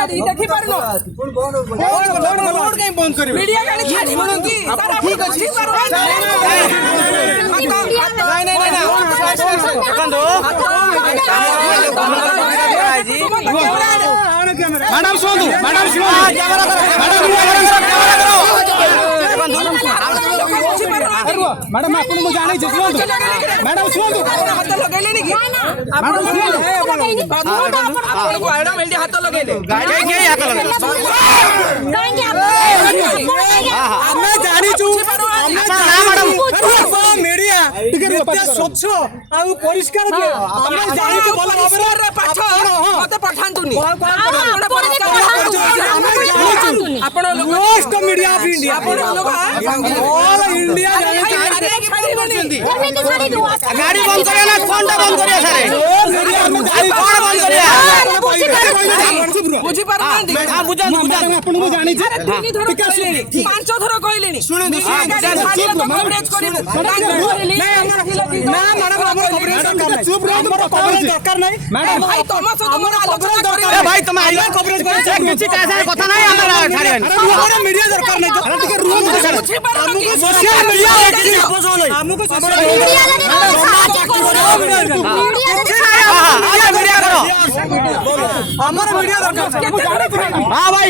गाड़ी देखि पारनो रोड कहीं बंद करिवे मीडिया गाड़ी छाड़ी सुनंती ठीक अछि नहीं मैडम सुनू मैडम मैडम आपन मु जानै छी मैडम सुनू हाथ लगैले नि कि मैडम हाथ लगैले गाड़ी के हाथ लगैले हमें जानि छु मैडम मीडिया टिके स्वच्छ आ परिष्कार के हमें जानि छु भलो भाबरे पाछ मते पठांतुनी आपण लोग मीडिया ऑफ इंडिया आपण लोग ऑल इंडिया गाड़ी बंद करिया ना फोन बंद करिया सारे मीडिया में गाड़ी कोन बंद करिया बुझी पार नहीं हां बुझा आपण को जानि छै टिका सुनी पांच थरो कहलेनी सुने कवरेज करी नहीं ना मैडम हमर कवरेज चुप रहो हमर कवरेज दरकार नहीं मैडम भाई तमा से हमर आलोचना करी ए भाई तमा आइलो कवरेज करी किछि कासा कथा नहीं हमरा छाड़े हमर मीडिया दरकार नहीं तो टिके रूम में सर हमको सोशल मीडिया हमको सोशल मीडिया मीडिया करो हमर मीडिया दरकार हां भाई